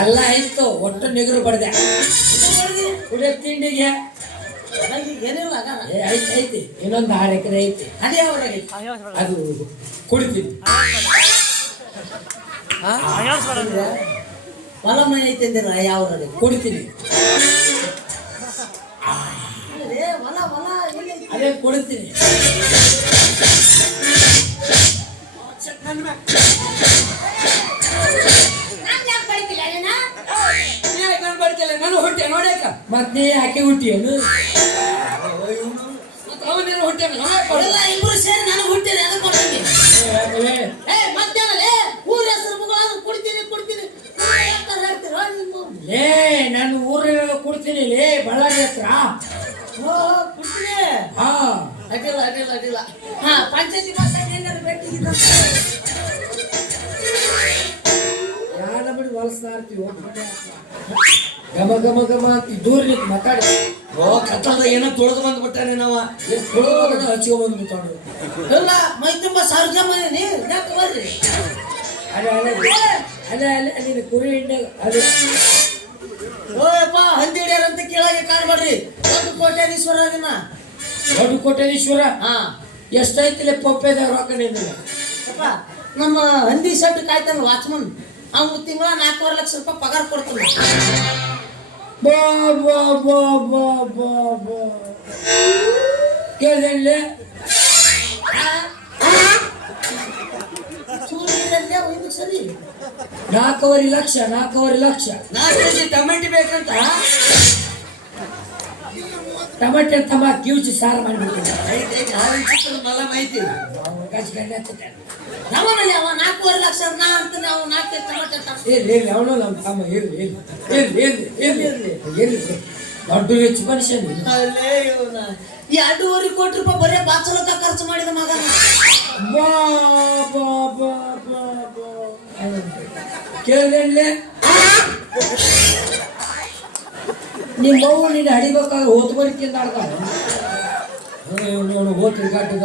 ಎಲ್ಲ ಆಯ್ತು ಒಟ್ಟು ನಿಗರು ಬಡ್ದೆ. ಕುಡಿಯೋ ತಿಂಡಿಗೆ. ಏನಿಲ್ಲ ಏ, ಐತಿ ಐತಿ. ಇನ್ನೊಂದು ಆರು ಎಕರೆ ಐತಿ. ಅದೇ ಅವ್ರಿಗೆ ಅದು ಕುಡಿತೀನಿ. ಹೊಲ ಮನೆ ಐತೆ ಅಂದಿರ ಯಾವ್ರಿಗೆ ಕುಡಿತೀನಿ? ಅದೇ ಕುಡಿತೀನಿ. ನೀ? ಯಾಕೆ ಹುಟ್ಟಿಯನು? ಅವನೇನು ಹೊಟ್ಟೆ ಎಲ್ಲ ಇಬ್ರು ಸೇರಿ ನನಗೆ ಹುಟ್ಟಿದೆ ಅದು ಕೊಡ್ತೀನಿ. ಏ ಮತ್ತೇನಲ್ಲೇ ಊರ ಹೆಸರು ಮುಗಳು ಕುಡ್ತೀನಿ ಕುಡ್ತೀನಿ. ಲೇ ನಾನು ಊರಿನ ಕುಡ್ತೀನಿ ಲೇ ಬಳ್ಳಾರಿ ಹತ್ರ. ಓ ಕುಡ್ತೀನಿ? ಹಾ. ಅಡ್ಡಿಲ್ಲ ಅಡ್ಡಿಲ್ಲ ಅಡ್ಡಿಲ್ಲ ಹಾ ಪಂಚಾಯತಿ ಬಸ್ ಏನಾದ್ರು ಭೇಟಿಗಿದ್ದ ಇರ್ತೀವಿ ಗಮ ಗಮ ಗಮ ಅಂತ ದೂರ ನಿಂತು ಮಾತಾಡಿ. ಓ ಕತ್ತಲ್ದ ಏನೋ ತೊಳೆದು ಬಂದ್ಬಿಟ್ಟಾನೆ ನಾವ. ಹಚ್ಕೊ ಬಂದು ಬಿತ್ತೋಣ ಎಲ್ಲ ಮೈ ತುಂಬ ಸಾರ್ಜ ಮನೆ ಯಾಕೆ ಬರ್ರಿ ಅದೇ ಅದೇ ಅದೇ ಅಲ್ಲೇ ಅಲ್ಲಿ ಕುರಿ ಹಿಂಡೆ ಅದೇ ಓಯಪ್ಪ ಹಂದಿ ಹಿಡಿಯಾರ ಅಂತ ಕೆಳಗೆ ಕಾಣ್ಬೇಡ್ರಿ ದೊಡ್ಡ ಕೋಟ್ಯಾಧೀಶ್ವರ ಅದನ್ನ ದೊಡ್ಡ ಕೋಟ್ಯಾಧೀಶ್ವರ? ಹಾ. ಎಷ್ಟೈತಿಲ್ಲ ಪಪ್ಪೆದ ರೊಕ್ಕ ನಿಂದ ಅಪ್ಪ ನಮ್ಮ ಹಂದಿ ಸೆಟ್ ಕಾಯ್ತಾನ ವಾಚ್ಮನ್. ಅವ್ನು ತಿಂಗಳ ನಾಲ್ಕೂವರೆ ಲಕ್ಷ ರೂಪಾಯಿ ಪಗಾರ ಕೊಡ್ತೀನಿ. ಬಾ ಬಾ ಬಾ ಬಾ ಬಾ ಬಾ ಕೇಳಿದೆ ಒಯ್ದು ಸರಿ ನಾಲ್ಕೂವರೆ ಲಕ್ಷ ನಾಲ್ಕೂವರೆ ಲಕ್ಷ. ನಾಲ್ಕು ಕೆಜಿ ಟೊಮೆಟೊ ಬೇಕಂತ? ಟಮಾಟೆ ತಮ್ಮ ಕಿವುಚಿ ಸಾರು ಮಾಡಿಬಿಡ್ತೀನಿ. ಐತೆ ಐತೆ ಹಾಲಿನ ಚಿಕ್ಕದ ಮಲ ಅವ ನಾಲ್ಕೂವರೆ ಲಕ್ಷ ನಾ ಅಂತ ನಾವು ನಾಲ್ಕು ಟಮಾಟೆ ಅವನು ನಮ್ಮ ತಮ್ಮ ಇರ್ಲಿ ಇರ್ಲಿ. ಇರ್ಲಿ ಇರ್ಲಿ ಇರ್ಲಿ ಇರ್ಲಿ ಇರ್ಲಿ. ದೊಡ್ಡ ಹೆಚ್ಚು ಮನುಷ್ಯ ಅಲ್ಲೇ ಇವ್ನ. ಈ ಎರಡೂವರೆ ಕೋಟಿ ರೂಪಾಯಿ ಬರೇ ಖರ್ಚು ಮಾಡಿದ ಮಗ ಬಾ ಬಾ ಬಾ ಬಾ ಬಾ. ಕೇಳಿದೆ ನಿಮ್ಮ ನೀನು ಹಡಿಬೇಕಾದ್ರೆ ಓದ್ಬರ್ಕಿಂದ ಬರ್ತಿಂದ ಹೋಟ್ರಿ ಗಾಟದ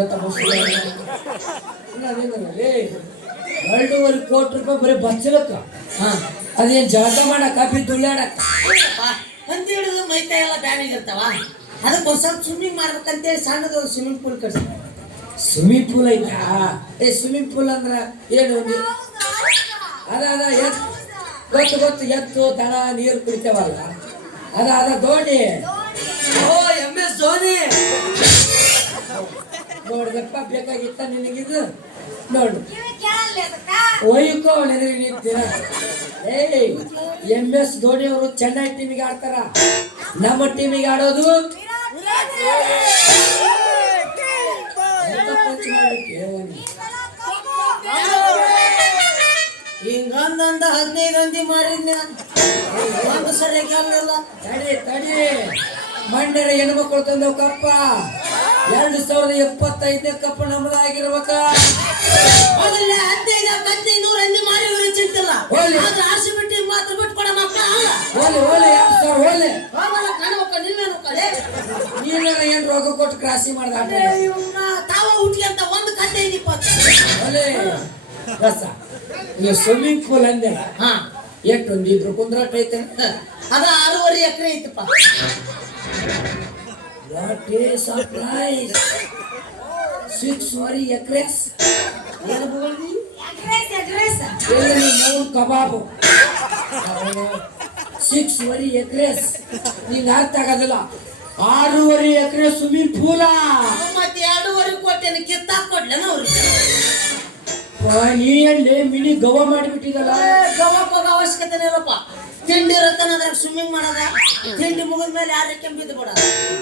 ಎರಡೂವರೆ ಕೋಟಿ ರೂಪಾಯಿ ಬರೀ ಬಚ್ಚಲಕ್ಕ ಹಾ ಅದೇನ್ ಜಳಕ ಮಾಡಕ್ ಕಾಫಿ ದುಳ್ಳಾಡಕ್ ಹಂದಿ ಹಿಡಿದು ಮೈಕೈ ಎಲ್ಲ ಡ್ಯಾಮೇಜ್ ಇರ್ತಾವ? ಅದಕ್ಕೆ ಹೊಸ ಸ್ವಲ್ಪ ಸ್ವಿಮ್ಮಿಂಗ್ ಮಾಡ್ಬೇಕಂತೇಳಿ ಸಣ್ಣದು ಸ್ವಿಮ್ಮಿಂಗ್ ಪೂಲ್ ಕಟ್ಸ. ಸ್ವಿಮ್ಮಿಂಗ್ ಪೂಲ್ ಐತಾ? ಏ ಸ್ವಿಮ್ಮಿಂಗ್ ಪೂಲ್ ಅಂದ್ರೆ ಏನು ಒಂದು ಅದ ಅದ ಎತ್ತು ಗೊತ್ತು ಗೊತ್ತು ಎತ್ತು ದನ ನೀರು ಕುಡಿತೇವಲ್ಲ? ಅದ ಅದ ದೋಣಿ ಓ ಎಂ ಎಸ್ ಧೋನಿ. ನೋಡ್ದಪ್ಪ ಬೇಕಾಗಿತ್ತ ನಿನಗಿದು? ನೋಡು. ಒಯ್ಕೋ ನಿಂತೀರ ಏಯ್ ಎಂ ಎಸ್ ಧೋನಿ ಅವರು ಚೆನ್ನೈ ಟೀಮಿಗೆ ಆಡ್ತಾರ. ನಮ್ಮ ಟೀಮಿಗೆ ಆಡೋದು? ಹಿಂಗಂದಂದ ಹದಿನೈದು ಮಂದಿ ಮಾರಿದ್ನ ಒಂದು ಸರಿಯಾಗಿ ತಡಿ ತಡಿ. ಮಂಡ್ಯರ ಹೆಣ್ಮಕ್ಳು ತಂದವು ಕಪ್ಪ. ಎರಡು ಸಾವಿರದ ಎಪ್ಪತ್ತೈದನೇ ಕಪ್ಪ ನಮ್ಮದಾಗಿರ್ಬೇಕ ಮೊದಲೇ ಹದಿನೈದು ಹದಿನೈದು ನೂರು ಹಂದಿ ಮಾರಿ ಇವ್ರಿಗೆ ಚಿಂತಿಲ್ಲ. ಆದ್ರೆ ಬಿಟ್ಟು ಮಾತ್ರ ಬಿಟ್ಕೊಡ ಮಕ್ಕಳ. ಓಲೆ ಓಲೆ ಎರಡು ಸಾವಿರ ಓಲೆ ಹೋಗಲ್ಲ ಕಾಣಬೇಕ ನೀವೇನು ಕಲೆ ನೀನಾರ ಏನ್ ರೋಗ ಕೊಟ್ಟು ಕ್ರಾಸಿ ಮಾಡ್ದ ತಾವ ಹುಟ್ಟಿ ಅಂತ ಒಂದು ಹದಿನೈದು ಇಪ್ಪತ್ತು ಓಲೆ ರಸ. ನೀವು ಸ್ವಿಮ್ಮಿಂಗ್ ಪೂಲ್ ಅಂದೆ. ಹಾ. ಎಷ್ಟು ಒಂದು ಇಬ್ರು ಕುಂದ್ರಾಟ ಐತೆ. ಅದ ಆರೂವರೆ ಎಕರೆ ಐತಪ್ಪ. ವಾಟ್ ಎ ಸರ್ಪ್ರೈಸ್ ಸಿಕ್ಸ್ ವರಿ ಎಕ್ರೆಸ್ ಏನು ಬುಗಳ್ದಿ? ಮೂರು ಕಬಾಬು ಸಿಕ್ಸ್ ವರಿ ಎಕ್ರೆಸ್ ನಿಂಗೆ ಅರ್ಥ ಆಗೋದಿಲ್ಲ ಆರೂವರೆ ಎಕರೆ ಸ್ವಿಮ್ಮಿಂಗ್ ಪೂಲ ಮತ್ತೆ ಎರಡೂವರೆ ಕೋಟೆನ ಕಿತ್ತಾಕ್ ಕೊಡ್ಲೇನ ಅವ್ರು? ನೀ ಎಲ್ಲಿ ಮಿನಿ ಗವ ಮಾಡಿಬಿಟ್ಟಿದಲ್ಲ. ಗವ ಹೋಗೋ ಅವಶ್ಯಕತೆ ಇಲ್ಲಪ್ಪ. ತಿಂಡಿ ಇರತ್ತಾನ ಅದ್ರಾಗ ಸ್ವಿಮ್ಮಿಂಗ್ ಮಾಡದ ತಿಂಡಿ ಮುಗಿದ ಮೇಲೆ ಯಾರಕ್ಕೆ ಬಿದ್ದು ಬಿಡ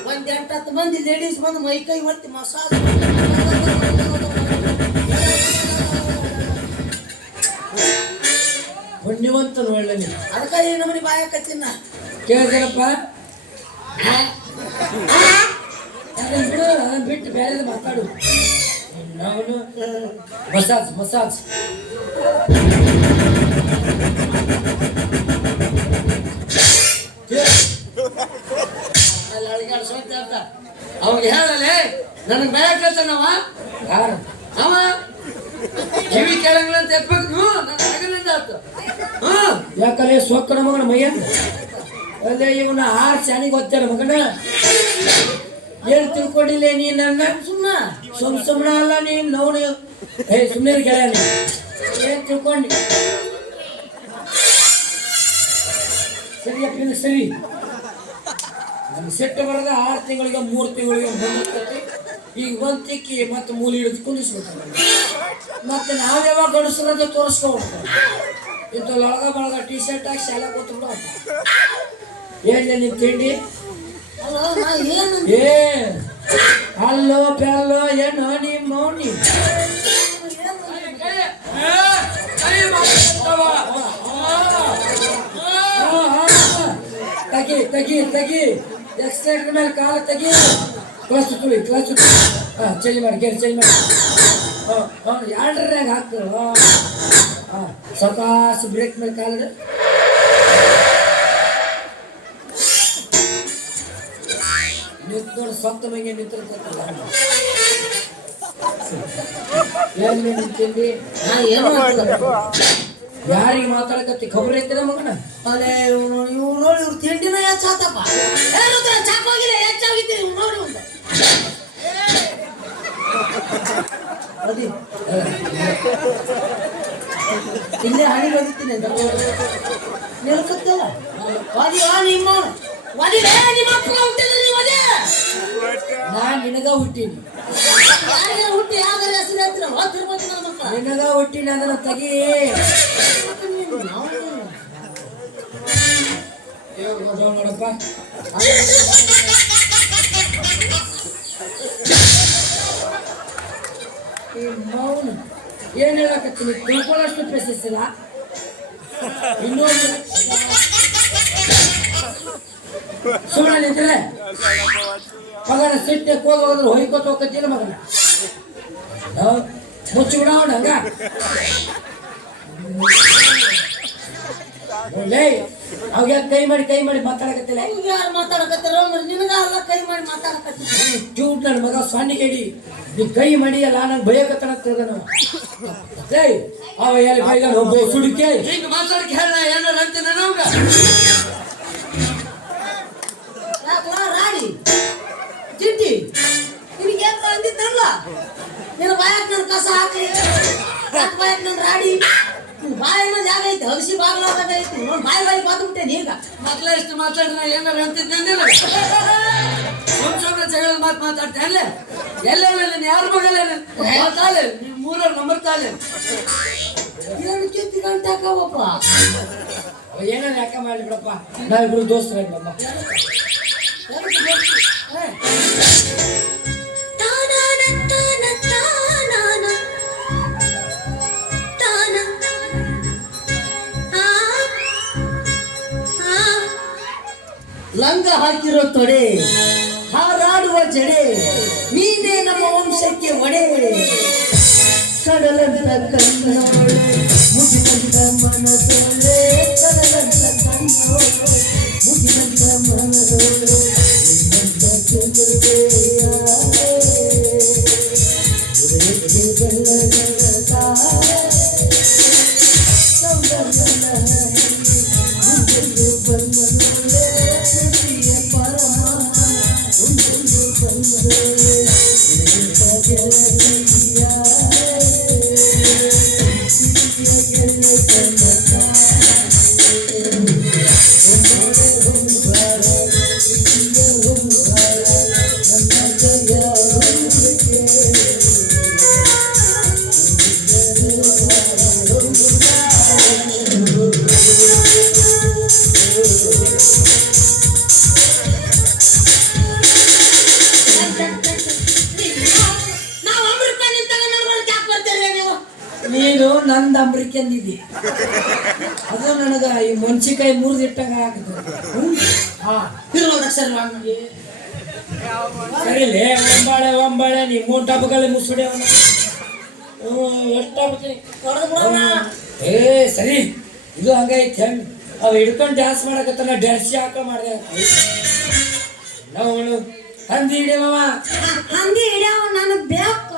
ಒಂದ್ ಎಂಟು ಹತ್ತು ಮಂದಿ ಲೇಡೀಸ್ ಬಂದು ಮೈ ಕೈ ಹೊತ್ತಿ ಮಸಾಜ್ ಪುಣ್ಯವಂತ ಒಳ್ಳೆ ಅದಕ್ಕೆ ಈ ನಮ್ಮನಿ ಬಾಯಕತ್ತಿನ ಕೇಳಿದನಪ್ಪ ಕೇಳ್ತೀರಪ್ಪ? ಬಿಟ್ಟು ಬೇರೆ ಮಾತಾಡು. ನಾವು ಮಸಾಜ್ ಮಸಾಜ್ ಅಂತ ಅವಾಗ ಹೇಳಲೆ ನನಗೆ ಬೇಕಂತನವ ಯಾರು? ಅವ? ಕಿವಿ ಕೆಳಂಗ್ಲಂತ ಎಪ್ಪಕ್ ನಾನು ಆಗಲಿಂದ ಆತು. ಹಾ ಯಾಕಲೆ ಸೊಕ್ಕನ ಮಗನ ಮೈಯನ್ ಅಲ್ಲೇ ಇವನ ಆರ್ ಶಾನಿಗೆ ಗೊತ್ತಾರ ಮಗನ? ಏನ್ ತಿಳ್ಕೊಂಡಿಲ್ಲ ನೀ ನನ್ನ? ಸುಮ್ಮನ ಸುಮ್ ಸುಮ್ಮನ ಅಲ್ಲ ನೀನ್ ನೋಡು. ಏ ಸುಮ್ಮನೆ ಗೆಳೆಯ. ಏನ್ ತಿಳ್ಕೊಂಡಿ? ಸರಿಯಪ್ಪ ಸರಿ. ನಮ್ಗೆ ಸೆಟ್ಟು ಬರದ ಆರು ತಿಂಗಳಿಗೆ ಮೂರು ತಿಂಗಳಿಗೆ ಬಂದಿರ್ತೈತಿ ಈಗ ಒಂದು ತಿಕ್ಕಿ ಮತ್ತೆ ಮೂಲಿ ಹಿಡಿದು ಕುಂದಿಸ್ಬಿಡ್ತಾರೆ ಮತ್ತೆ ನಾವು ಯಾವಾಗ ಗಡಿಸ್ರದ ತೋರಿಸ್ಕೊಬೇಕು. ಇಂಥ ಒಳಗ ಬಳಗ ಟಿ ಶರ್ಟ್ ಹಾಕಿ ಶಾಲೆ ಕೂತ್ಬಿಡ ಏನ್ ನಿನ್ ತಿಂಡಿ? ಏ ಅಲ್ಲೋ ಪೆಲ್ಲೋ ಏನೋ ನಿಮ್ಮ ಮೌನಿ. ತಗಿ ತಗಿ ತಗಿ. ಎಕ್ಸೈಟರ್ ಮೇಲೆ ಕಾಲ ತೆಗಿ. ಕ್ಲಾಸ್ ತುಳಿ ಕ್ಲಾಸ್ ಹಾಂ ಚೇಂಜ್ ಮಾಡಿ ಗೇರ್ ಚೇಂಜ್ ಮಾಡಿ. ಹಾಂ ಹಾಂ ಎರಡರಾಗ ಹಾಕು ಹಾಂ ಸಾವಕಾಶ ಬ್ರೇಕ್ ಮೇಲೆ ಕಾಲ ನಿಂತ್ಕೊಂಡು ಸತ್ತ ಮೈಗೆ ನಿಂತಿರ್ತಲ್ಲ ಏನ್ ನಿಂತಿಂದಿ ಯಾರಿಗೆ ಮಾತಾಡಕತ್ತಿ? ಖಬರ್ ಐತಿರ ಮಗನ? ಅಲ್ಲೇ ಇವ್ನು ನೋಡಿ ಇವ್ರು ತಿಂಡಿನ ಹೆಚ್ಚಾತಪ್ಪ. ಏ ರುದ್ರ ಚಾಕ್ ಹೋಗಿಲ್ಲ ಹೆಚ್ಚಾಗಿದ್ದೀನಿ ಇವ್ನು ನೋಡಿ ಇವ್ನು. ಅದಿ. ಇಲ್ಲೇ ಹಣಿ ಹೊಡಿತೀನಿ ಅಂತ. ನಿಲ್ಕತ್ತಲ್ಲ ವಾ ನಿಮ್ಮ ಬೇ ನಿಮ್ಮ ಅಪ್ಪ ಹುಟ್ಟಿದ್ರೆ ನೀವು ಅದೇ ನಾ ನಿನಗ ಹುಟ್ಟೀನಿ. ಯಾರಿಗೆ ಹುಟ್ಟಿ? ಯಾವ್ದಾರ ಹೆಸರು ಹೇಳ್ತೀರ? ನನ್ನ ಮಕ್ಕಳ ನಿನಗ ಹುಟ್ಟಿನ ಅದನ್ನ ತಗಿ. ಹೋಗ್ಯಾವ ನೋಡಪ್ಪ ಮೌನ ಏನ್ ಹೇಳಕತ್ತೀನಿ ತಿಳ್ಕೊಳ್ಳೋಷ್ಟು ಪ್ರಶಸ್ತಿಲ್ಲ ಇನ್ನೊಂದು ಸುಮ್ಮನೆ ನಿಂತ್ರೆ ಮಗನ ಸಿಟ್ಟೆ ಹೋಗಿ ಹೋದ್ರೆ ಹೊಯ್ಕೋತ ಹೋಗತ್ತಿಲ್ಲ ಮಗನ ಮುಚ್ಚಿ ಬಿಡೋಣ ಹಂಗ ಒಳ್ಳೆ ಅವಾಗ ಕೈ ಮಾಡಿ ಕೈ ಮಾಡಿ ಮಾತಾಡಕತ್ತಿಲ್ಲ? ಹಿಂಗ ಯಾರು ಮಾತಾಡಕತ್ತಾರ ನಿನಗ ಅಲ್ಲ ಕೈ ಮಾಡಿ ಮಾತಾಡಕತ್ತಿಲ್ಲ ಕ್ಯೂಟ್ ನನ್ನ ಮಗ ಸಣ್ಣ ಹೇಳಿ. ನೀ ಕೈ ಮಾಡಿ ಅಲ್ಲ ನಂಗೆ ಭಯಕತ್ತನಗ್ತದ ನಾವು ಏಯ್ ಅವ ಎಲ್ಲಿ ಬೈಗ ಹೋಗೋ ಸುಡಿಕೆ. ಹಿಂಗ ಮಾತಾಡಕ್ಕೆ ಹೇಳ ಏನಾರ ಅಂತೀನಿ ನಮ್ಗ ರಾಡಿ ರಾಣಿ. ಚಿಟ್ಟಿ ನಿನಗೆ ಏನ್ ಅಂದಿದ್ದಲ್ಲ ನಿನ್ನ ಬಾಯಕ್ ನನ್ನ ಕಸ ಹಾಕಿ ಯಾಕೆ ಬಾಯಕ್ ನನ್ನ ರಾಡಿ. ಬಾಯ ಅನ್ನೋದು ಯಾವ ಐತಿ? ಹಗಸಿ ಬಾಗ್ಲಾದಾಗ ಐತಿ. ನೋಡ್ ಬಾಯಿ ಬಾಯಿ ಬಾದ್ಬಿಟ್ಟೇನಿ ಈಗ ಮೊದ್ಲ ಎಷ್ಟು ಮಾತಾಡಿನ ಏನಾರ ಅಂತಿದ್ದೇನಿಲ್ಲ ಸುಮ್ ಸುಮ್ನೆ ಜಗಳ ಮಾತು ಮಾತಾಡ್ತೆ ಅಲ್ಲೇ? ಎಲ್ಲೆಲ್ಲ ಯಾರು ಯಾರ ಮಗಲ್ಲ ತಾಲೆ ನೀವು ಮೂರವ್ರ ನಂಬರ್ ತಾಲೆ? ಏನು ಕಿತ್ತಿ ಗಂಟಾಕವಪ್ಪ ಅವ ಏನಾರ ಯಾಕ ಮಾಡ್ಲಿ ಬಿಡಪ್ಪ ನಾವಿಬ್ರು ದೋಸ್ತರ ನಮ್ಮ ಲಂಗ ಹಾಕಿರೋ ತೊಡೆ, ಹಾರಾಡುವ ಜಡೆ, ನೀನೇ ನಮ್ಮ ವಂಶಕ್ಕೆ ಒಡೆ. ಕಡಲಂತ ಕಣ್ಣೋಳೆ, ಮುಗಿದಂತ ಮನದೋಳೆ ಕಡಲಂತ ಕಣ್ಣೋಳೆ, ಮುಗಿದಂತ ಮನದೋಳೆ ನಿನ್ನಂತ ಬಂದ ನೀನು ನಂದು ಅಂಬ್ರಿಕೆ ಅಂದಿದ್ದಿ ಅದು ನನಗ ಈ ಮೊಂಚಿಕಾಯಿ ಮುರಿದು ಇಟ್ಟಾಗ ಆಗ್ತದೆ ಲೇ ಸರಿಲೇ, ಒಂಬಾಳೆ ಒಂಬಾಳೆ, ನೀ ಮೂರು ಡಬ್ಬಗಳು ಮುಸುಡಿ ಅವನ. ಎಷ್ಟಾಗ್ತೀನಿ ಏ, ಸರಿ. ಇದು ಹಂಗೈತೆ. ಹೆಂಗ್ ಅವ ಹಿಡ್ಕೊಂಡು ಡ್ಯಾನ್ಸ್ ಮಾಡಕತ್ತಾನ ಡ್ಯಾನ್ಸ್ ಯಾಕ ಮಾಡಿದೆ ಅವನು ಹಂದಿ ಹಿಡಿಯವ ಹಂದಿ ಹಿಡಿಯವ ನನಗೆ ಬೇಕು.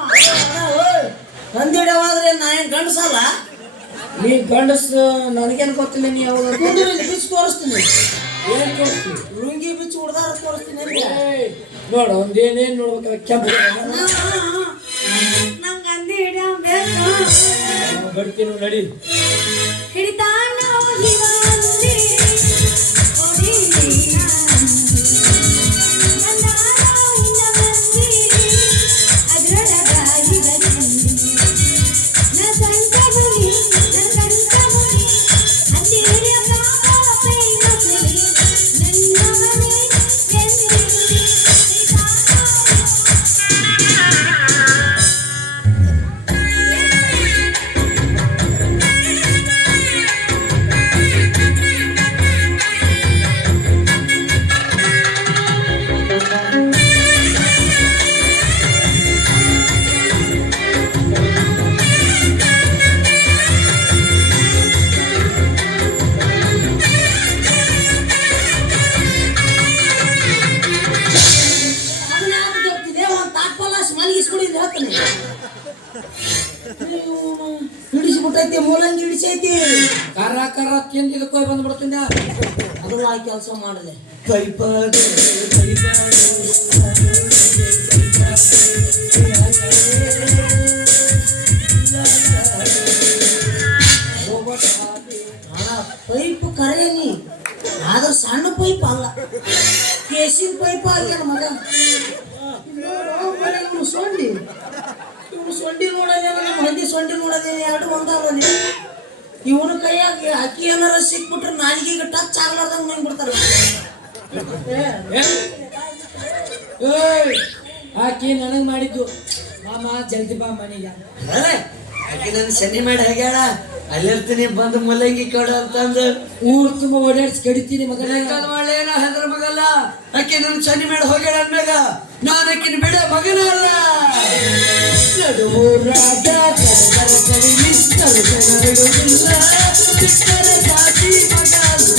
ಹಂದಿ ಹಿಡಿಯವಾದ್ರೆ ನಾ ಏನ್ ಗಂಡಸಲ್ಲ? ನೀ ಗಂಡಸ್ ನನಗೇನು ಗೊತ್ತಿಲ್ಲ ನೀ ಯಾವಾಗ ಕುಂದ್ರು ಇಲ್ಲಿ ತೋರಿಸ್ತೀನಿ. ಏನು ತೋರಿಸ್ತೀನಿ ಲುಂಗಿ ಬಿಚ್ಚಿ ಹುಡ್ದಾರ ತೋರಿಸ್ತೀನಿ ನೋಡು ಒಂದೇನೇನ್ ನೋಡ್ಬೇಕಲ್ಲ ಕೆಂಪು ನಂಗೆ ಹಂದಿ ಹಿಡಿಯೋ ಬೇಕು. ಬಡ್ತೀನಿ ನಡಿ. ತಾಟ್ಪಲ್ಲಾಸ್ ಮಲಗಿಸ್ಕೊಡಿ ಅಂತ ಹೇಳ್ತಾನೆ ಹಿಡಿಸ್ಬಿಟ್ಟೈತಿ ಮೂಲಂಗಿ ಹಿಡಿಸೈತಿ. ಕರ ಕರ ತಿಂದು ಇದಕ್ಕೆ ಹೋಗಿ ಬಂದ್ಬಿಡ್ತೀನಿ. ಅದೆಲ್ಲ ಆ ಕೆಲಸ ಮಾಡಲೆ ಪೈಪ್ ಕರೆಯನಿ ಆದ್ರೆ ಸಣ್ಣ ಪೈಪ್ ಅಲ್ಲ. ಕೇಸಿನ ಪೈಪ್ ಆಗ್ಯಾನ ಮಗ. ಸೊಂಡಿ. ಇವನು ಸೊಂಡಿ ನೋಡೋದೇನು ನಮ್ಮ ಹಂದಿ ಸೊಂಡಿ ನೋಡೋದೇನು ಎರಡು ಒಂದಾವಲ್ಲಿ ಇವನ ಕೈಯಾಗ ಅಕ್ಕಿ ಏನಾರ ಸಿಕ್ಬಿಟ್ರೆ ನಾಲಿಗೆಗೆ ಟಚ್ ಆಗ್ಲಾರ್ದಂಗ ನಂಗೆ ಬಿಡ್ತಾರೆ? ಆಕಿ ನನಗೆ ಮಾಡಿದ್ದು. ಮಾಮ, ಜಲ್ದಿ ಬಾ ಮನೆಗೆ. ಆಕೆ ನನ್ನ ಶನಿ ಮಾಡಿ ಹೇಳ್ಯಾಳ ಅಲ್ಲಿರ್ತೀನಿ ಬಂದು ಮಲಂಗಿ ಕಡ ಅಂತಂದು ಊರ್ ತುಂಬ ಓಡಾಡ್ಸಿ ಕಡಿತೀನಿ ಮಗನ. ಹೆದ್ರ ಮಗಲ್ಲ. ಆಕೆ ನನ್ನ ಶನಿ ಮಾಡಿ ಹೋಗ್ಯಾಳ ಅಂದಾಗ ನಾನು ಆಕಿನ ಬಿಡ ಮಗನ ಅಲ್ಲ ನಡುವು ರಾಜ ಕರಗರ ಕವಿ ಮಿಸ್ಟರ್ ಕನ್ನಡವಿಲ್ಲ ಬಿಟ್ಟರೆ ಜಾತಿ ಮಗ ಅಲ್ಲ.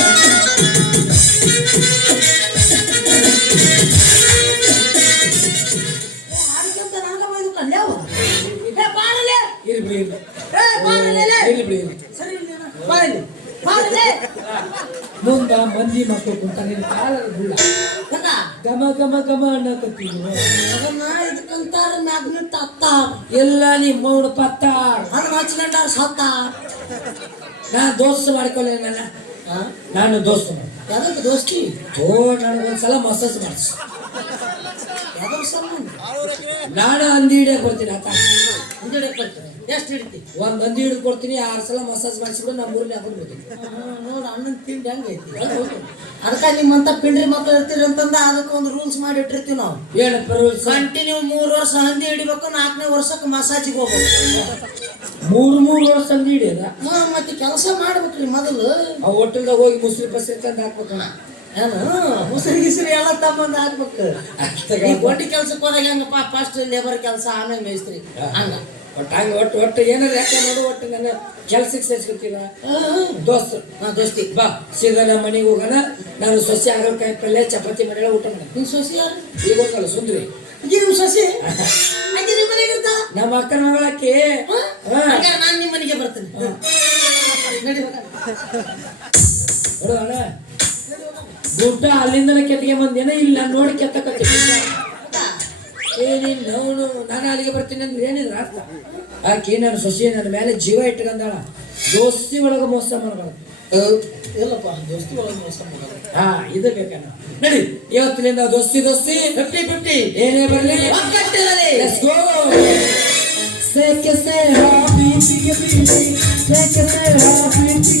ಗಮ ಗಮ ಅನ್ನಕತ್ತೀನಿ ಅದನ್ನ ಇದಕ್ಕಂತಾರ ಮ್ಯಾಗ್ನೆಟ್ ಎಲ್ಲ ನಿಮ್ಮ ನಾನು ಅದನ್ನ ಹಚ್ಕೊಂಡಾರ ಸತ್ತ. ನಾ ದೋಸ್ತ ಮಾಡ್ಕೊಳ್ಳಿ ನನ್ನ. ನಾನು ದೋಸ್ತ ಯಾವ್ದಕ್ಕೆ ದೋಸ್ತಿ? ಓ ನನಗೊಂದ್ಸಲ ಮಸಾಜ್ ಮಾಡಿಸ್. ಯಾವ್ದ್ರ ಸಂಬಂಧ? ನಾನು ಹಂದಿ ಹಿಡಿಯಕ್ ಬರ್ತೀನಿ ಆತ. ಎಷ್ಟು ಹಿಡಿತಿ? ಒಂದ್ ಹಂದಿ ಹಿಡಿದು ಕೊಡ್ತೀನಿ ಆರು ಸಲ ಮಸಾಜ್ ಮಾಡಿಸ್ಬಿಟ್ಟು ನಮ್ಮ ಊರಲ್ಲಿ ಹಾಕೊಂಡು ಬರ್ತೀನಿ ನೋಡು ಅಣ್ಣನ ತಿಂಡಿ ಹೆಂಗೈತಿ ಅದಕ್ಕೆ ನಿಮ್ಮಂತ ಪಿಂಡ್ರಿ ಮಕ್ಳು ಇರ್ತೀರಿ ಅಂತಂದ ಅದಕ್ಕೆ ಒಂದು ರೂಲ್ಸ್ ಮಾಡಿ ಇಟ್ಟಿರ್ತೀವಿ ನಾವು. ಏನಪ್ಪ ರೂಲ್ಸ್ ಕಂಟಿನ್ಯೂ ಮೂರು ವರ್ಷ ಹಂದಿ ಹಿಡಿಬೇಕು ನಾಲ್ಕನೇ ವರ್ಷಕ್ಕೆ ಮಸಾಜಿಗೆ ಹೋಗ್ಬೇಕು. ಮೂರು ಮೂರು ವರ್ಷ ಹಂದಿ ಹಿಡಿಯದ? ಮತ್ತೆ ಕೆಲಸ ಮಾಡ್ಬೇಕ್ರಿ ಮೊದಲು. ಆ ಹೋಟೆಲ್ದಾಗ ಹೋಗಿ ಮುಸ್ರಿ ಪಸ್ರಿ ತಂದು ಹಾಕ್ಬೇಕು ಏನು ಮುಸ್ರಿ ಗಿಸರಿ ಎಲ್ಲ ತಮ್ಮಂದು ಹಾಕ್ಬೇಕು ಈ ಗೊಂಡಿ ಕೆಲ್ಸಕ್ಕೆ ಹೋದಾಗ ಹೆಂಗಪ್ಪ ಫಸ್ಟ್ ಲೇಬರ್ ಕೆಲಸ ಆಮೇಲೆ ಮೇಸ್ತ್ರಿ. ಹಂಗ. ಒಟ್ಟು ಹಂಗೆ ಒಟ್ಟು ಒಟ್ಟು ಏನಾರ ಯಾಕೆ ನೋಡು ಒಟ್ಟು ನನ್ನ ಕೆಲ್ಸಕ್ಕೆ ಸೇರಿಸ್ಕೊತೀರ ದೋಸ್ತು. ನಾ ದೋಸ್ತಿ. ಬಾ ಸೀದಾ ನಮ್ಮ ಮನೆಗೆ ಹೋಗೋಣ. ನಾನು ಸೊಸೆ ಹಾಗಲಕಾಯಿ ಪಲ್ಯ ಚಪಾತಿ ಮನೆಯಲ್ಲ ಊಟ ಮಾಡಿ. ನೀನು ಸೊಸೆ ಯಾರು? ಈಗ ಹೋಗಲ್ಲ ಸುಂದ್ರಿ. ಈಗ ಸೊಸೆ? ಆಕೆ ನಿಮ್ಮ ಮನೆಗೆ ನಮ್ಮ ಅಕ್ಕನ ಮಗಳಕ್ಕೆ ನಾನು ನಿಮ್ಮ ಮನೆಗೆ ಬರ್ತೇನೆ. ನೋಡು. ದುಡ್ಡ ಅಲ್ಲಿಂದನೇ ಕೆತ್ತಿಗೆ ಬಂದೇನ ಇಲ್ಲ ನೋಡಿ ಕೆತ್ತಕತ್ತಿ ಏ ನೀನ್ ಅವನು ನಾನು ಅಲ್ಲಿಗೆ ಬರ್ತೀನಿ ಅಂದ್ರೆ ಏನಿದ್ರ ಅರ್ಥ. ಆಕೆ ನನ್ನ ಸೊಸೆ ನನ್ನ ಮೇಲೆ ಜೀವ ಇಟ್ಕೊಂಡಾಳ. ದೋಸ್ತಿ ಒಳಗೆ ಮೋಸ ಮಾಡಬಾರ್ದು. ಇಲ್ಲಪ್ಪ ದೋಸ್ತಿ ಒಳಗೆ ಮೋಸ ಮಾಡೋದು ಹಾ ಇದು ಬೇಕಣ್ಣ. ನಡಿ ಇವತ್ತಿನಿಂದ ದೋಸ್ತಿ ದೋಸ್ತಿ ಫಿಫ್ಟಿ ಫಿಫ್ಟಿ ಏನೇ ಬರಲಿ ಸೇಕೆ. Say que ಸೇಕೆ happy, pique